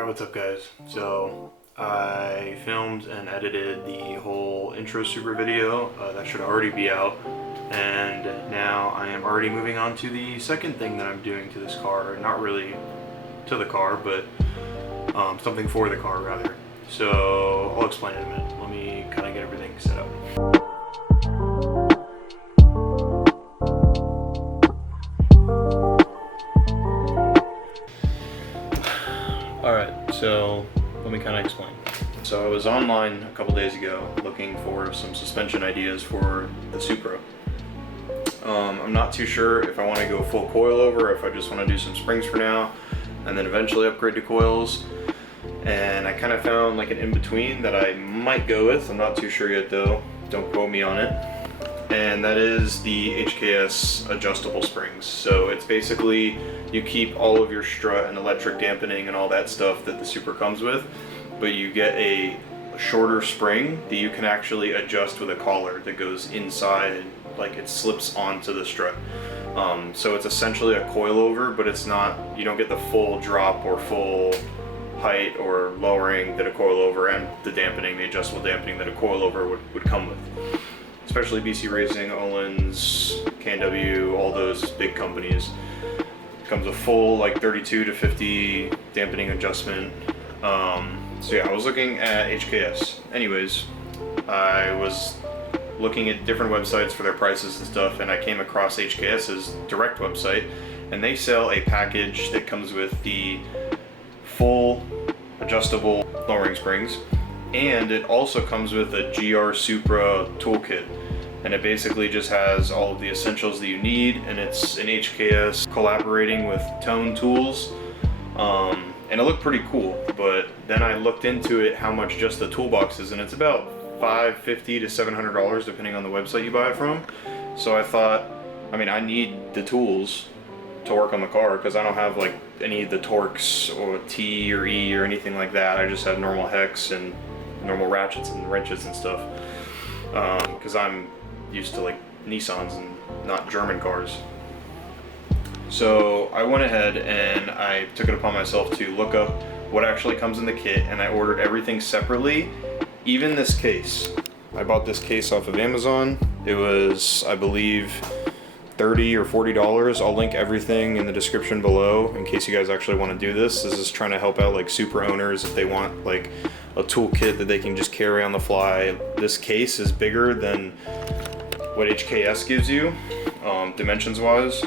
Alright, what's up guys? So I filmed and edited the whole intro Supra video. That should already be out. And now I am already moving on to the second thing that I'm doing to this car. Not really to the car, but something for the car rather. So I'll explain in a minute. Let me kind of get everything set up. Alright, so let me kind of explain. So I was online a couple days ago looking for some suspension ideas for the Supra. I'm not too sure if I want to go full coilover or if I just want to do some springs for now and then eventually upgrade to coils. And I kind of found like an in-between that I might go with. I'm not too sure yet though, don't quote me on it. And that is the Hks Adjustable Springs. So it's basically, you keep all of your strut and electric dampening and all that stuff that the Supra comes with, but you get a shorter spring that you can actually adjust with a collar that goes inside, like it slips onto the strut. So it's essentially a coilover, but it's not, you don't get the full drop or full height or lowering that a coilover and the dampening, the adjustable dampening that a coilover would come with. Especially BC Racing, Olin's, KW, all those big companies. Comes a full like 32 to 50 dampening adjustment. So yeah, I was looking at HKS. Anyways, I was looking at different websites for their prices and stuff, and I came across HKS's direct website, and they sell a package that comes with the full adjustable lowering springs, and it also comes with a GR Supra toolkit, and it basically just has all of the essentials that you need, and it's an HKS collaborating with Tone Tools, and it looked pretty cool. But then I looked into it, how much just the toolbox is, and it's about $550 to $700 depending on the website you buy it from. So I thought, I mean, I need the tools to work on the car because I don't have like any of the Torx or T or E or anything like that. I just have normal hex and normal ratchets and wrenches and stuff, because I'm used to like Nissans and not German cars. So I went ahead and I took it upon myself to look up what actually comes in the kit, and I ordered everything separately, even this case. I bought this case off of Amazon. It was, I believe, $30 or $40. I'll link everything in the description below in case you guys actually want to do this. This is trying to help out like Supra owners if they want like a toolkit that they can just carry on the fly. This case is bigger than what HKS gives you, dimensions wise,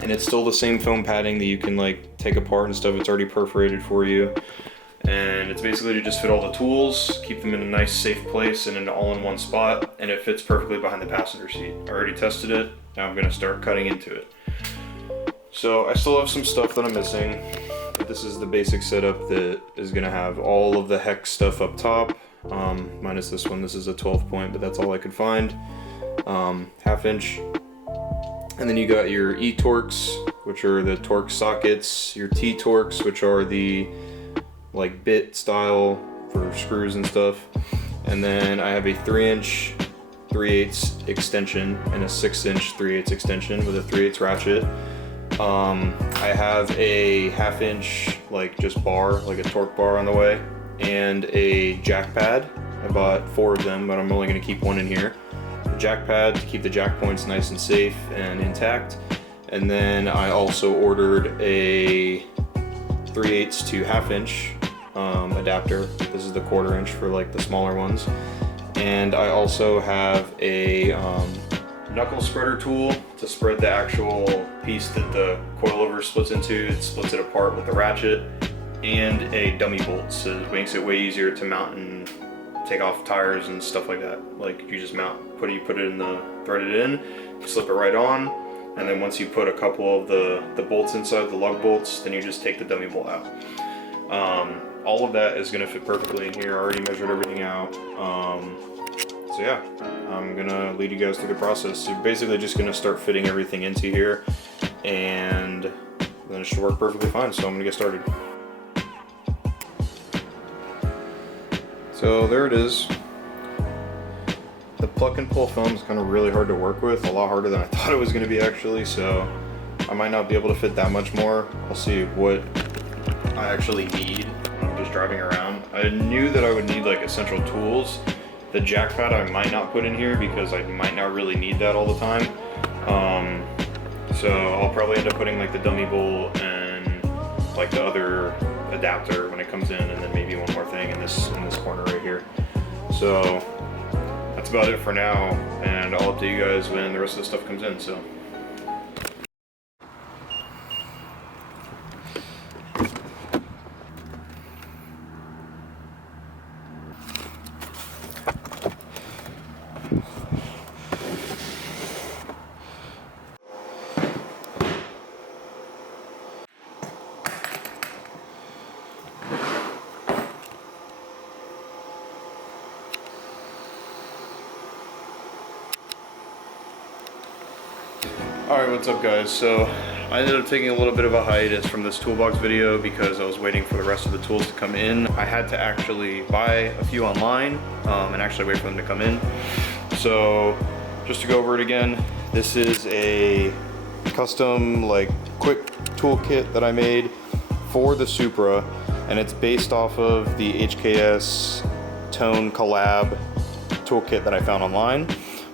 and it's still the same foam padding that you can like take apart and stuff. It's already perforated for you, and it's basically to just fit all the tools, keep them in a nice safe place and in all in one spot, and it fits perfectly behind the passenger seat. I already tested it. Now I'm going to start cutting into it. So I still have some stuff that I'm missing, but this is the basic setup that is going to have all of the hex stuff up top, minus this one. This is a 12 point, but that's all I could find. Half inch. And then you got your E-Torx, which are the Torx sockets, your T-Torx, which are the like bit style for screws and stuff. And then I have a 3-inch 3/8 extension and a 6-inch 3/8 extension with a 3/8 ratchet. I have a 1/2 inch like just bar, like a torque bar on the way, and a jack pad. I bought 4 of them, but I'm only going to keep 1 in here. A jack pad to keep the jack points nice and safe and intact. And then I also ordered a 3/8 to 1/2 inch adapter. This is the 1/4 inch for like the smaller ones. And I also have a knuckle spreader tool to spread the actual piece that the coilover splits into. It splits it apart with the ratchet, and a dummy bolt, so it makes it way easier to mount and take off tires and stuff like that. Like you just put it in the, thread it in, slip it right on, and then once you put a couple of the bolts inside, the lug bolts, then you just take the dummy bolt out. All of that is going to fit perfectly in here. I already measured everything out. So yeah, I'm going to lead you guys through the process. So you're basically just going to start fitting everything into here, and then it should work perfectly fine. So I'm going to get started. So there it is. The pluck and pull foam is kind of really hard to work with, a lot harder than I thought it was going to be actually, so I might not be able to fit that much more. I'll see what I actually need when I'm just driving around. I knew that I would need like essential tools. The jack pad I might not put in here because I might not really need that all the time. So I'll probably end up putting like the dummy bowl and like the other adapter when it comes in, and then maybe one more thing in this corner right here. So that's about it for now, and I'll update you guys when the rest of the stuff comes in. So. Alright, what's up guys? So I ended up taking a little bit of a hiatus from this toolbox video because I was waiting for the rest of the tools to come in. I had to actually buy a few online and actually wait for them to come in. So just to go over it again, this is a custom like quick toolkit that I made for the Supra, and it's based off of the Hks Tone collab toolkit that I found online.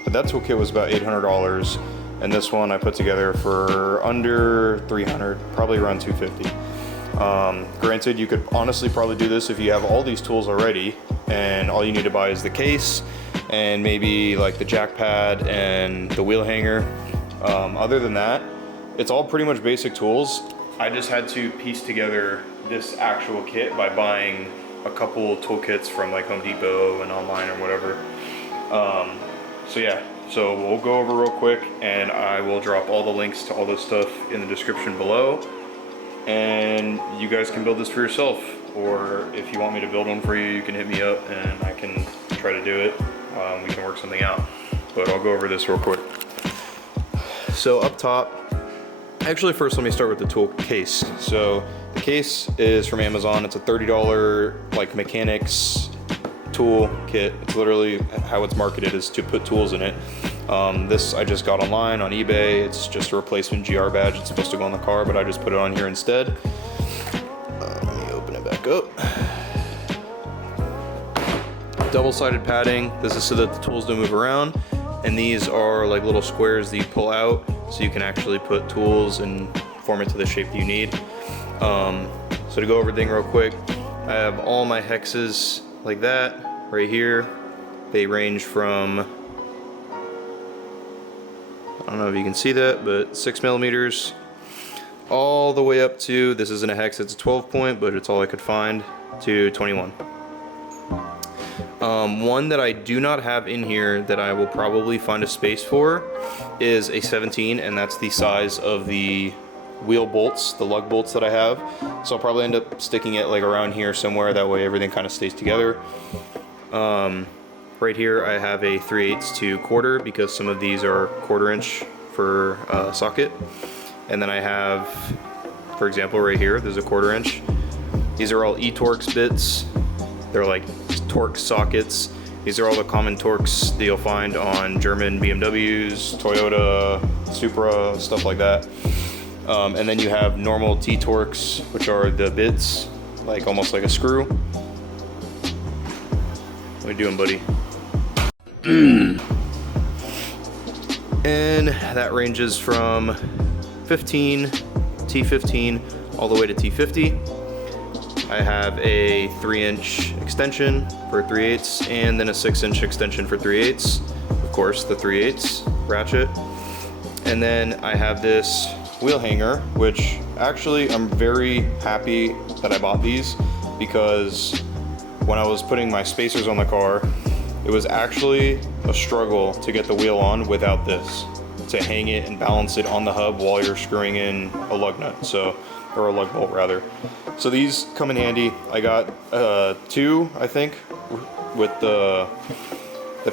But that toolkit was about $800. And this one I put together for under 300, probably around 250. Granted, you could honestly probably do this if you have all these tools already, and all you need to buy is the case and maybe like the jack pad and the wheel hanger. Other than that, it's all pretty much basic tools. I just had to piece together this actual kit by buying a couple toolkits from like Home Depot and online or whatever. So yeah. So we'll go over real quick, and I will drop all the links to all this stuff in the description below, and you guys can build this for yourself, or if you want me to build one for you, you can hit me up and I can try to do it. We can work something out, but I'll go over this real quick. So up top, actually first let me start with the tool case. So the case is from Amazon. It's a $30 like mechanics tool kit. It's literally how it's marketed, is to put tools in it. This I just got online on eBay. It's just a replacement GR badge. It's supposed to go on the car, but I just put it on here instead. Let me open it back up. Double-sided padding. This is so that the tools don't move around, and these are like little squares that you pull out so you can actually put tools and form it to the shape that you need. So to go over everything real quick, I have all my hexes like that right here. They range from, I don't know if you can see that, but 6 millimeters all the way up to, this isn't a hex, it's a 12 point, but it's all I could find, to 21. One that I do not have in here that I will probably find a space for is a 17, and that's the size of the wheel bolts, the lug bolts that I have. So I'll probably end up sticking it like around here somewhere, that way everything kind of stays together. Right here I have a 3/8 to quarter, because some of these are 1/4 inch for socket. And then I have, for example, right here, there's a 1/4 inch. These are all eTorx bits. They're like Torx sockets. These are all the common Torx that you'll find on German BMWs, Toyota, Supra, stuff like that. And then you have normal T-Torx, which are the bits, like almost like a screw. What are you doing, buddy? And that ranges from 15, T15, all the way to T50. I have a 3-inch extension for 3/8, and then a 6-inch extension for 3/8. Of course, the 3/8 ratchet. And then I have this wheel hanger, which actually I'm very happy that I bought these, because when I was putting my spacers on the car, it was actually a struggle to get the wheel on without this, to hang it and balance it on the hub while you're screwing in a lug nut, or a lug bolt rather. So these come in handy. I got 2, I think, with the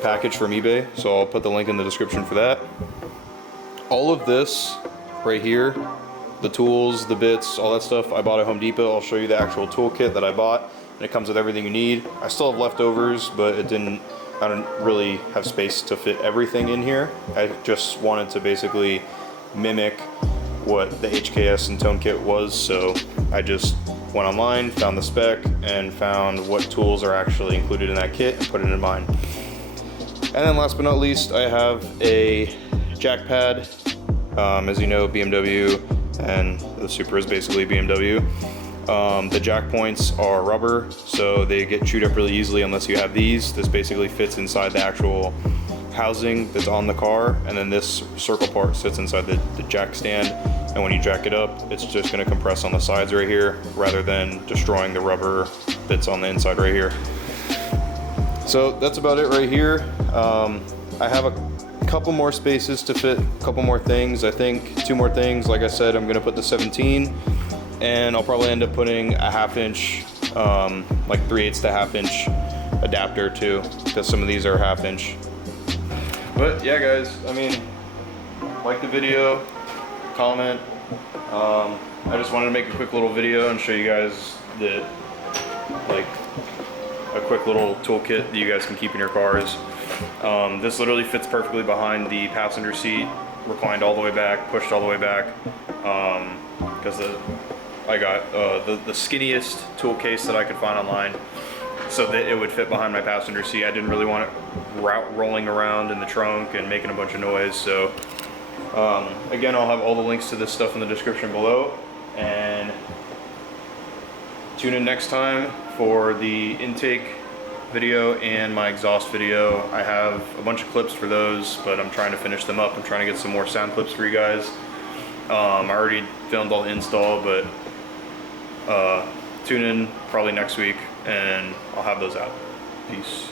package from eBay, so I'll put the link in the description for that. All of this right here, the tools, the bits, all that stuff, I bought at Home Depot. I'll show you the actual toolkit that I bought, and it comes with everything you need. I still have leftovers, but I don't really have space to fit everything in here. I just wanted to basically mimic what the HKS and Tone kit was, so I just went online, found the spec, and found what tools are actually included in that kit and put it in mine. And then last but not least, I have a jack pad. As you know, BMW and the Supra is basically BMW. The jack points are rubber, so they get chewed up really easily unless you have these. This basically fits inside the actual housing that's on the car, and then this circle part sits inside the jack stand, and when you jack it up, it's just going to compress on the sides right here rather than destroying the rubber bits on the inside right here. So that's about it right here. I have a couple more spaces to fit a couple more things. I think 2 more things. Like I said, I'm going to put the 17, and I'll probably end up putting a 1/2 inch, like 3/8 to 1/2 inch adapter too, because some of these are 1/2 inch. But yeah, guys, I mean, like the video, comment. I just wanted to make a quick little video and show you guys that, like, a quick little toolkit that you guys can keep in your cars. This literally fits perfectly behind the passenger seat, reclined all the way back, pushed all the way back, because I got the skinniest tool case that I could find online, so that it would fit behind my passenger seat. I didn't really want it rolling around in the trunk and making a bunch of noise. So again, I'll have all the links to this stuff in the description below, and tune in next time for the intake video and my exhaust video. I have a bunch of clips for those, but I'm trying to finish them up. I'm trying to get some more sound clips for you guys. I already filmed all the install, but tune in probably next week and I'll have those out. Peace.